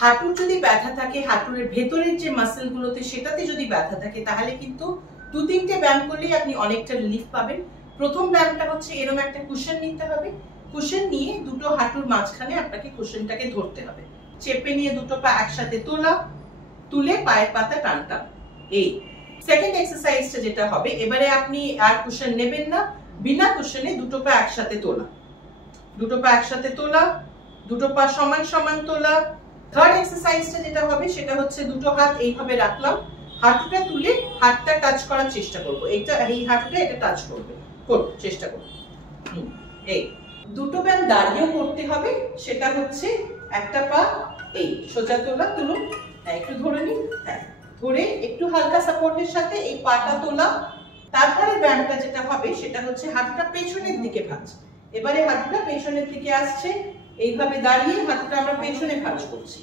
হাঁটুর যদি ব্যথা থাকে, হাঁটুর ভেতরের যে মাসেল গুলোতে সেটাতে যদি ব্যথা থাকে, তাহলে কিন্তু 2-3টে ব্যায়াম করলেই আপনি অনেকটা রিলিফ পাবেন। প্রথম ব্যায়ামটা হচ্ছে এরকম একটা কুশন নিতে হবে। কুশন নিয়ে দুটো হাঁটুর মাঝখানে আপনাকে কুশনটাকে ধরতে হবে। চেপে নিয়ে দুটো পা একসাথে তোলা, তুলে পায়ের পাতা টানটা। এই সেকেন্ড এক্সারসাইজটা যেটা হবে, এবারে আপনি আর কুশন নেবেন না, বিনা কুশনে দুটো পা একসাথে তোলা, দুটো পা একসাথে তোলা, দুটো পা সমান সমান তোলা। থার্ড এক্সারসাইজটা যেটা হবে সেটা হচ্ছে দুটো হাত এইভাবে রাখলাম, হাঁটুটা তুলে হাতটা টাচ করার চেষ্টা করব। এইটা এই হাঁটুটা এটা টাচ করবে, চেষ্টা করব। এই দুটো ব্যায়াম দাঁড়িয়েও করতে হবে। সেটা হচ্ছে একটা পা এই সোজা তোলা, তুলুন, একটু ধরে নিন, হ্যাঁ ধরে একটু হালকা সাপোর্টের সাথে এই পাটা তোলা। তারপরে ব্যায়ামটা যেটা হবে সেটা হচ্ছে হাঁটুটা পেছনের দিকে ভাঁজ। এবারে হাঁটুটা পেছনের দিকে আসছে, এইভাবে দাঁড়িয়ে হাঁটুটা আমরা পেছনে ভাঁজ করছি।